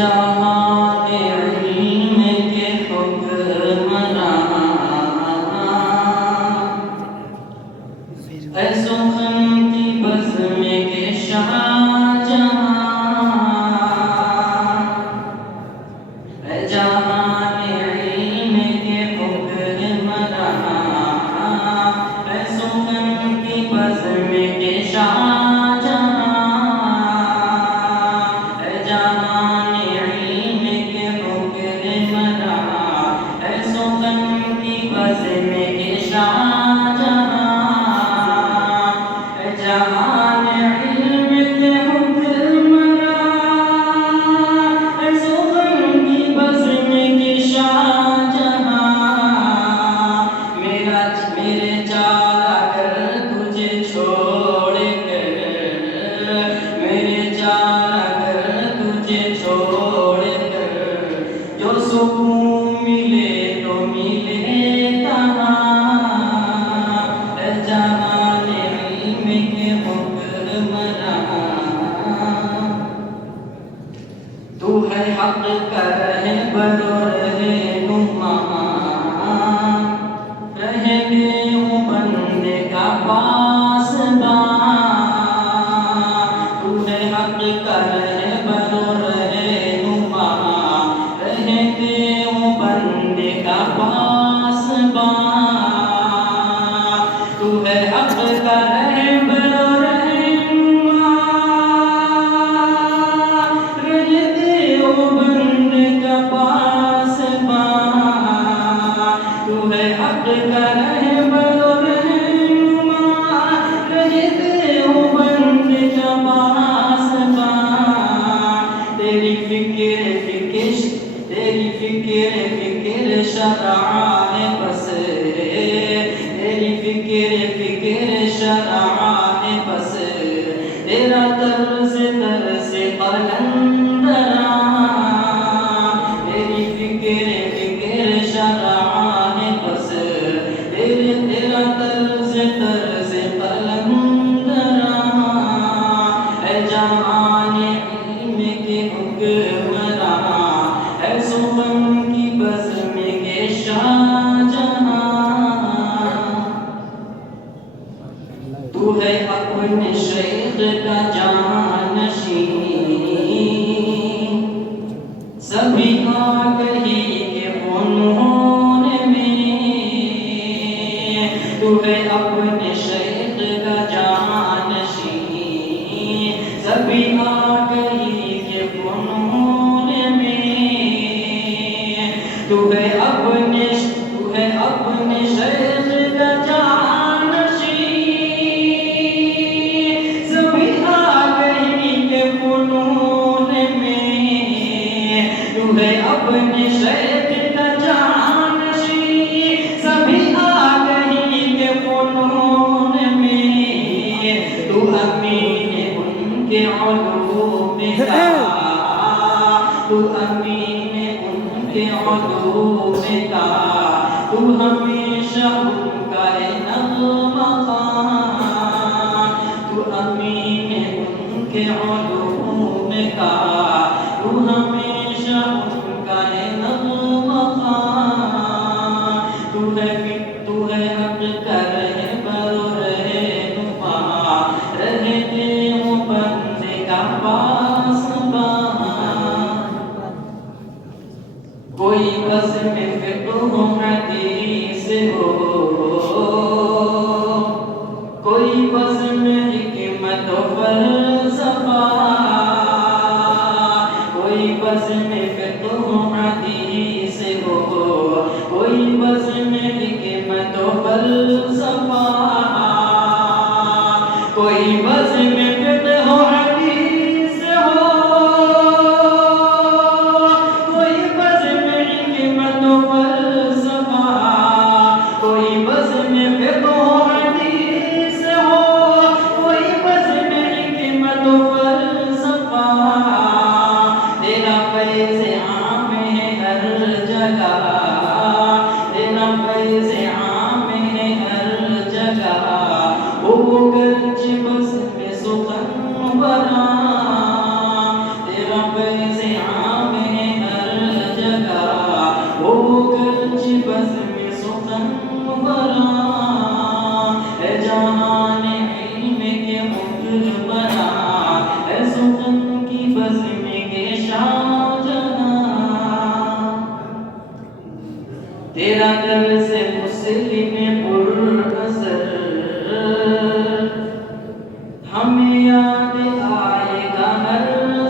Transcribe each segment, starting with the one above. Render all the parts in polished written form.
جہاں علم کے حکمراں، اے سخن کی بزم کے شاہ جہاں، اے جہاں علم کے حکمراں، اے سخن کی بزم کے شاہ تو ہے حق کا رہبر و رہنما، رہنے ہوں بندے کا پاسباں، تو ہے حق کا رہبر و رہنما، رہنے ہوں بندے کا پاسباں، تو ہے حق کا رہبر فکر شرع ہے بس، تیری فکر شرع ہے بس، تیرا طرز قلندراں، تیری فکر شرع ہے بس، تیرا طرز قلندراں، اے جہان علم کے حکمراں، اے سخن کی بزم کے شاہ جہاں، تو ہے اپنے شیخ کا جانشین، سبھی آگہی کے فنون میں، تو ہے اپنے شیخ کا جانشین، سبھی آگہی کے فنون میں، تو ہے اپنے شیخ کا جانشین، سبھی آگہی کے فنون میں، تو ہے اپنے شیخ کا جانشین، سبھی آگہی کے فنون میں، تو امین ان کے علوم کا، تو امین ان کے علوم کا، تو ہمیشہ ان کا ہے نغمخواں، تو امین ان کے علوم کا، تو ہمیشہ ان کا ہے نغمخواں، تو ہے حق کا رہبر و رہنما، رہنے ہوں بندے کا پاسباں، کوئی بزم فقہ و حدیث ہو، کوئی بزم حکمت و فلسفہ، کوئی بزم فقہ و حدیث ہو، کوئی بزم حکمت و فلسفہ، کوئی بزم فقہ و حدیث ہو، کوئی بزم حکمت و درس مسلم پر اثر ہمیں یاد آئے گا ہر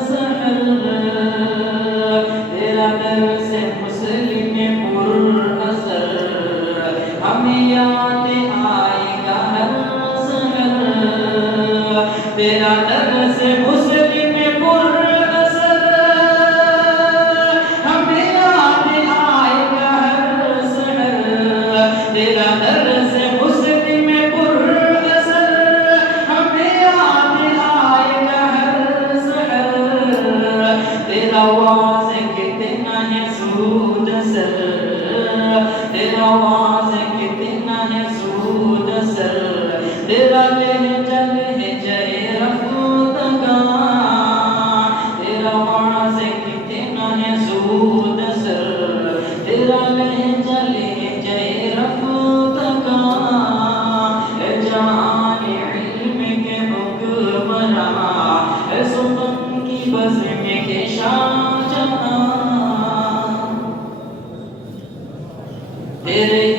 سحر تیرا درس مسلم پر اثر ہمیں یاد آئے گا ہر سحر تیرا درس مسلم پر اثر ہمیں یاد آئے گا ہر سحر تیرا درس مسلم پر اثر ہمیں یاد آئے گا ہر سحر تیرا واضح کتنا ہے سود سر تیرا واضح کتنا ہے سود سر تیرا لہجہ لہجہ رفتگاں تیرا واضح کتنا ہے سود سر تیرا لہجہ لہجہ رفتگاں اے جان علم کے حکمراں اے سخن کی بزم کے شاہجہاں تیرے